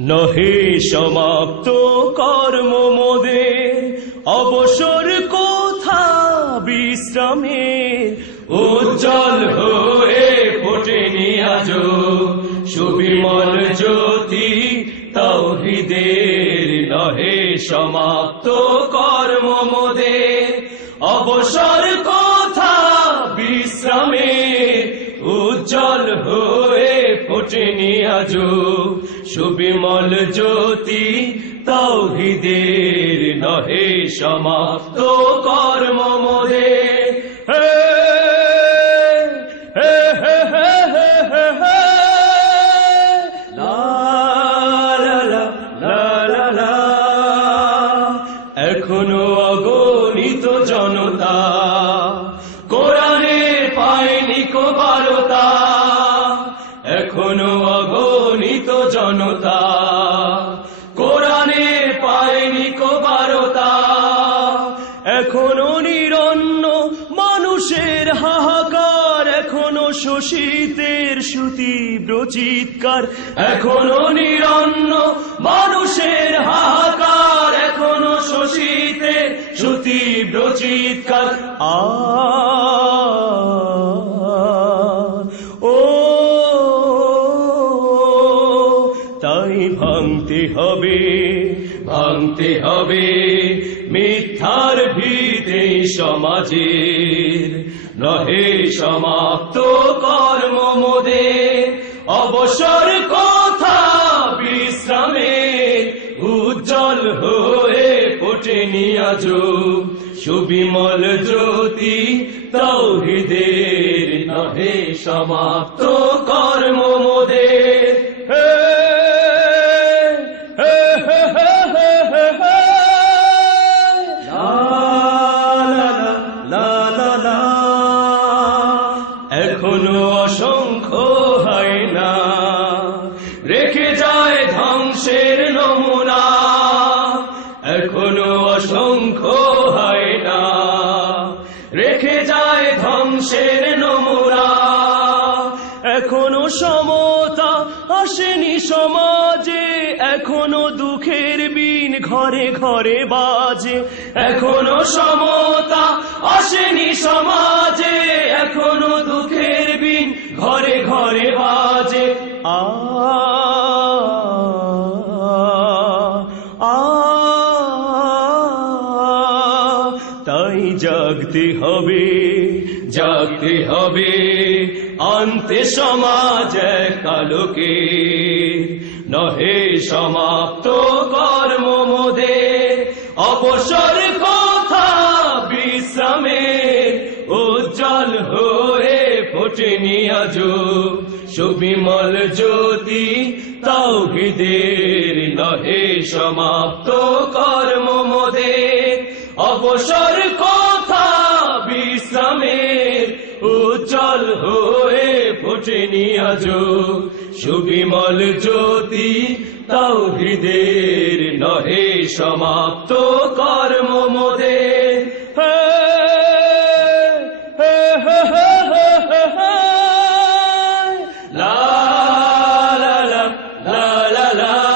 নহে সমাপ্ত কর্ম মোদের, অবসর কোথা বিশ্রামের, উজ্জ্বল হয়ে ফোটেনি আজো সুবিমল জ্যোতি তাওহীদের। নহে সমাপ্ত কর্ম মোদের, অবসর কোথা বিশ্রামের, উজ্জ্বল হয়ে ফোটেনি আজো সুবিমল জ্যোতি তাওহীদের। নহে সমাপ্ত কর্ম মোদের। এখনো অগণিত জনতা কোরআনে পায়নি কো বারতা, এখনো অগণিত জনতা কোরআনে পায়নি কো বারতা। এখনো নিরন্ন মানুষের হাহাকার, এখনো শোষিতের সুতীব্র চিৎকার, এখনো নিরন্ন মানুষের হাহাকার, এখনো শোষিতের সুতীব্র চিৎকার। তাই ভাঙতে হবে, ভাঙতে হবে মিথ্যার ভিতে সমাজের। নহে সমাপ্ত কর্ম মোদের, অবসর কোথা বিশ্রামের, উজ্জ্বল হয়ে ফোটেনি আজো সুবিমল জ্যোতি তাওহীদের। নহে সমাপ্ত কর্ম মোদের। এখনো অসংখ্য হয় না রেখে যায় ধ্বংসের নমুনা, এখনো অসংখ্য হয় না রেখে যায় ধ্বংসের নমুনা। এখনো সমতা আসেনি সমাজে, এখনো দুঃখের বিন ঘরে ঘরে বাজে, এখনো সমতা আসেনি সমাজে, এখনো দুঃখের বিন ঘরে ঘরে বাজে। তাই জাগতে হবে, জাগতে হবে আনতে সমাজ এক আলোকের। নহে সমাপ্ত কর্ম মোদের, অবসর কোথা বিশ্রামের, উজ্জ্বল হয়ে ফোটেনি আজো সুবিমল জ্যোতি তাওহীদের। নহে সমাপ্ত কর্ম মোদের, অবসর কোথা বিশ্রামের, উজ্জ্বল হয়ে ফোটেনি আজো সুবিমল জ্যোতি তাওহীদের। নহে সমাপ্ত কর্ম মোদের। লা লা লা লা লা লা।